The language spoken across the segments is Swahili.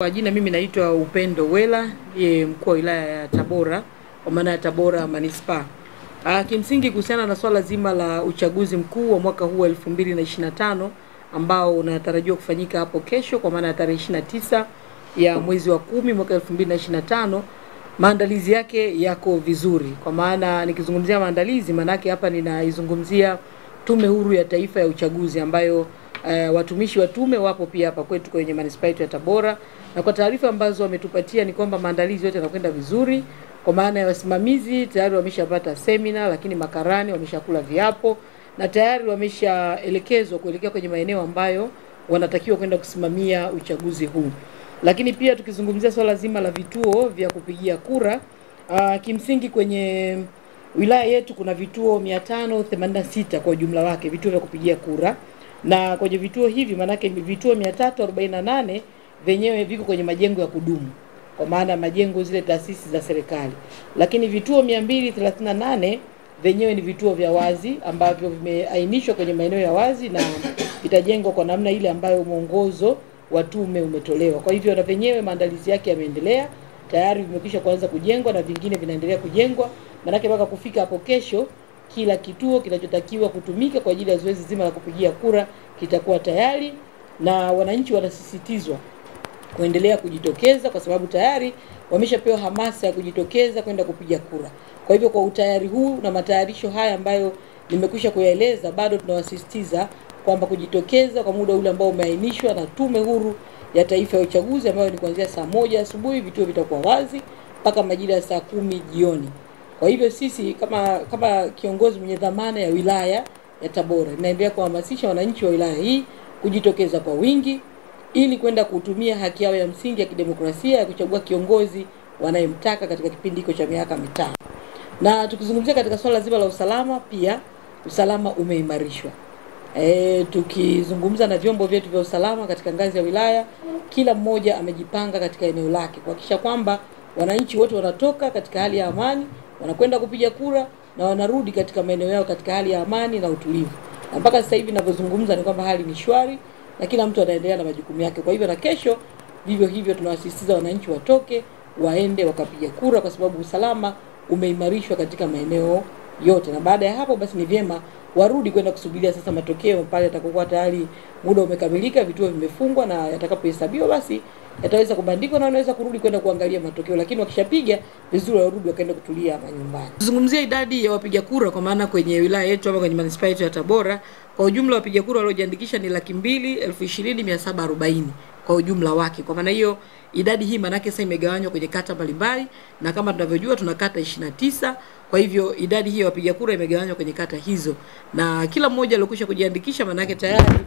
Kwa jina mimi naitwa Upendo Wela, mkuu wa wilaya ya Tabora, kwa maana ya Tabora Manispaa. Kimsingi kuhusiana na swala zima la uchaguzi mkuu wa mwaka huu 2025 ambao unatarajiwa kufanyika hapo kesho kwa maana ya tarehe 29 ya mwezi wa 10 mwaka 2025, maandalizi yake yako vizuri. Kwa maana nikizungumzia maandalizi, maana yake hapa ninaizungumzia Tume Huru ya Taifa ya Uchaguzi ambayo watumishi wa tume wapo pia hapa kwetu kwenye manispaa ya Tabora, na kwa taarifa ambazo wametupatia ni kwamba maandalizi yote yanakwenda vizuri. Kwa maana ya wasimamizi tayari wameshapata semina, lakini makarani wameshakula viapo na tayari wameshaelekezwa kuelekea kwenye maeneo ambayo wanatakiwa kwenda kusimamia uchaguzi huu. Lakini pia tukizungumzia swala zima la vituo vya kupigia kura, kimsingi kwenye wilaya yetu kuna vituo 586 kwa ujumla wake, vituo vya kupigia kura. Na kwenye vituo hivi manake vituo 348 venyewe viko kwenye majengo ya kudumu, kwa maana majengo zile taasisi za serikali. Lakini vituo 238 venyewe ni vituo vya wazi ambavyo vimeainishwa kwenye maeneo ya wazi na vitajengwa kwa namna ile ambayo mwongozo wa tume umetolewa. Kwa hivyo na venyewe maandalizi yake yameendelea, tayari vimekwisha kuanza kujengwa na vingine vinaendelea kujengwa. Manake mpaka kufika hapo kesho kila kituo kinachotakiwa kutumika kwa ajili ya zoezi zima la kupigia kura kitakuwa tayari, na wananchi wanasisitizwa kuendelea kujitokeza kwa sababu tayari wameshapewa hamasa ya kujitokeza kwenda kupiga kura. Kwa hivyo kwa utayari huu na matayarisho haya ambayo nimekwisha kuyaeleza, bado tunawasisitiza kwamba kujitokeza kwa muda ule ambao umeainishwa na Tume Huru ya Taifa ya Uchaguzi, ambayo ni kuanzia saa 1 asubuhi vituo vitakuwa wazi mpaka majira ya saa 10 jioni. Kwa hivyo sisi kama kiongozi mwenye dhamana ya wilaya ya Tabora, ninaendelea kuhamasisha wananchi wa wilaya hii kujitokeza kwa wingi ili kwenda kutumia haki yao ya msingi ya kidemokrasia ya kuchagua kiongozi wanayemtaka katika kipindi hiko cha miaka mitano. Na tukizungumzia katika swala zima la usalama, pia usalama umeimarishwa. Tukizungumza na vyombo vyetu vya usalama katika ngazi ya wilaya, kila mmoja amejipanga katika eneo lake kuhakikisha kwamba wananchi wote wanatoka katika hali ya amani, wanakwenda kupiga kura na wanarudi katika maeneo yao katika hali ya amani na utulivu. Na mpaka sasa hivi ninavyozungumza ni kwamba hali ni shwari na kila mtu anaendelea na majukumu yake. Kwa hivyo na kesho vivyo hivyo tunawasisitiza wananchi watoke waende wakapiga kura kwa sababu usalama umeimarishwa katika maeneo yote. Na baada ya hapo basi ni vyema warudi kwenda kusubiria sasa matokeo pale yatakokuwa tayari muda umekamilika, vituo vimefungwa, na yatakapohesabiwa basi yataweza kubandikwa na wanaweza kurudi kwenda kuangalia matokeo, lakini wakishapiga vizuri warudi wakaenda kutulia nyumbani. Tuzungumzie idadi ya wapiga kura kwa maana kwenye wilaya yetu hapa kwenye manispaa yetu ya Tabora, kwa ujumla wapiga kura waliojiandikisha ni 220,740 kwa ujumla wake. Kwa maana hiyo idadi hii manake sasa imegawanywa kwenye kata mbalimbali, na kama tunavyojua tuna kata 29. Kwa hivyo idadi hii ya wapiga kura imegawanywa kwenye kata hizo, na kila mmoja aliyokwisha kujiandikisha manake tayari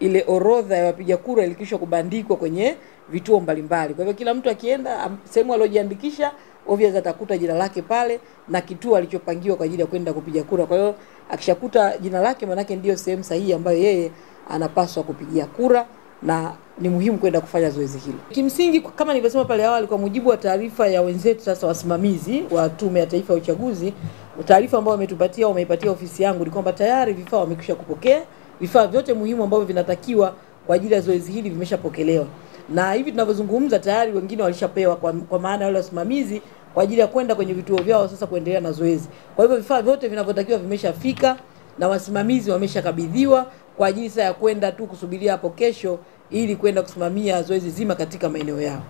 ile orodha ya wapiga kura ilikwisha kubandikwa kwenye vituo mbalimbali. Kwa hivyo kila mtu akienda sehemu aliyojiandikisha obviously atakuta jina lake pale na kituo alichopangiwa kwa ajili ya kwenda kupiga kura. Kwa hiyo akishakuta jina lake manake ndio sehemu sahihi ambayo yeye anapaswa kupigia kura, na ni muhimu kwenda kufanya zoezi hilo. Kimsingi kama nilivyosema pale awali, kwa mujibu wa taarifa ya wenzetu sasa wasimamizi wa Tume ya Taifa ya Uchaguzi, taarifa ambayo wameipatia ofisi yangu ni kwamba tayari vifaa wamekwisha kupokea. Vifaa vyote muhimu ambavyo vinatakiwa kwa ajili ya zoezi hili vimeshapokelewa. Na hivi tunavyozungumza tayari wengine walishapewa kwa maana wale wasimamizi kwa ajili ya kwenda kwenye vituo vyao sasa kuendelea na zoezi. Kwa hivyo vifaa vyote vinavyotakiwa vimeshafika na wasimamizi wameshakabidhiwa kwa ajili sasa ya kwenda tu kusubiria hapo kesho ili kwenda kusimamia zoezi zima katika maeneo yao.